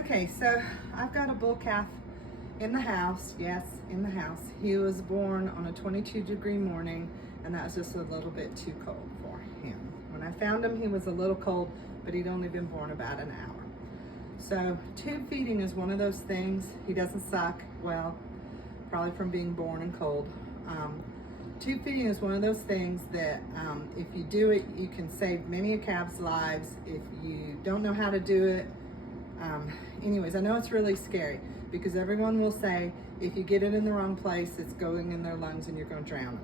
Okay, so I've got a bull calf in the house. Yes, in the house. He was born on a 22-degree morning, and that was just a little bit too cold for him. When I found him, he was a little cold, but he'd only been born about an hour. So tube feeding is one of those things. He doesn't suck, well, probably from being born and cold. Tube feeding is one of those things that if you do it, you can save many a calf's lives. If you don't know how to do it, anyways, I know it's really scary because everyone will say if you get it in the wrong place, it's going in their lungs and you're going to drown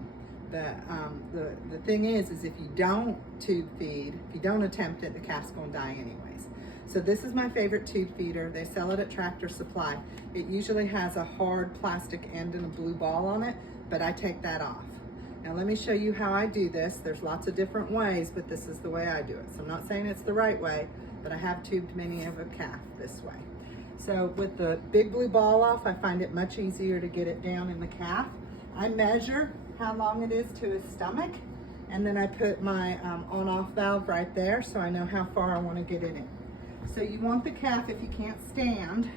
them. The thing is if you don't tube feed, if you don't attempt it, the calf's going to die anyways. So this is my favorite tube feeder. They sell it at Tractor Supply. It usually has a hard plastic end and a blue ball on it, but I take that off. Now let me show you how I do this. There's lots of different ways, but this is the way I do it. So I'm not saying it's the right way, but I have tubed many of a calf this way. So with the big blue ball off, I find it much easier to get it down in the calf. I measure how long it is to his stomach, and then I put my on-off valve right there so I know how far I want to get it in. So you want the calf, if you can't stand,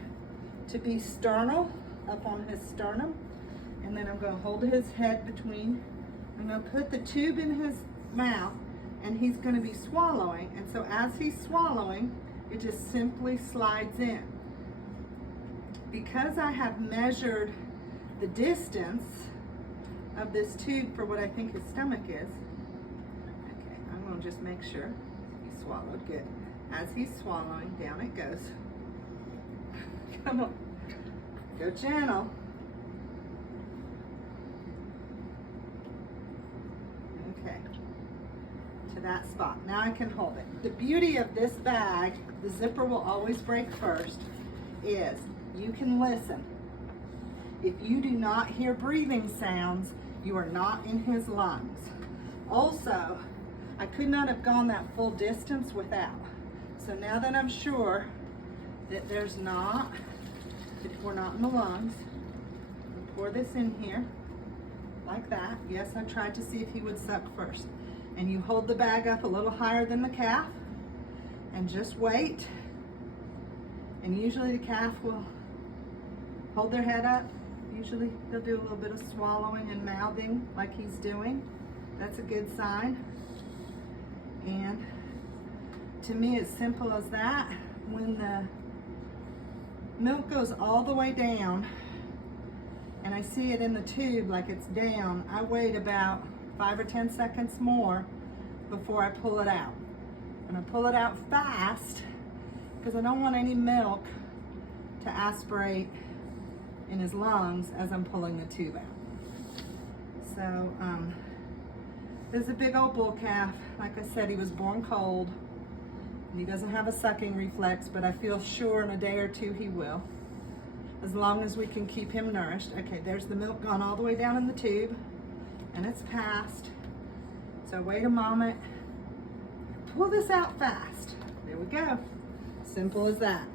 to be sternal, up on his sternum, and then I'm going to hold his head between. I'm going to put the tube in his mouth, and he's going to be swallowing, and so as he's swallowing, it just simply slides in. Because I have measured the distance of this tube for what I think his stomach is, okay, I'm going to just make sure he swallowed good. As he's swallowing, down it goes. Come on, go gentle. Okay, to that spot. Now I can hold it. The beauty of this bag, the zipper will always break first, is you can listen. If you do not hear breathing sounds, you are not in his lungs. Also, I could not have gone that full distance without. So now that I'm sure that we're not in the lungs, we'll pour this in here like that. Yes, I tried to see if he would suck first. And you hold the bag up a little higher than the calf and just wait. And usually the calf will hold their head up. Usually they'll do a little bit of swallowing and mouthing like he's doing. That's a good sign. And to me, it's simple as that. When the milk goes all the way down and I see it in the tube like it's down, I wait about 5 or 10 seconds more before I pull it out. And I pull it out fast because I don't want any milk to aspirate in his lungs as I'm pulling the tube out. So this is a big old bull calf. Like I said, he was born cold. And he doesn't have a sucking reflex, but I feel sure in a day or two he will, as long as we can keep him nourished. Okay, there's the milk gone all the way down in the tube, and it's passed. So wait a moment, pull this out fast. There we go, simple as that.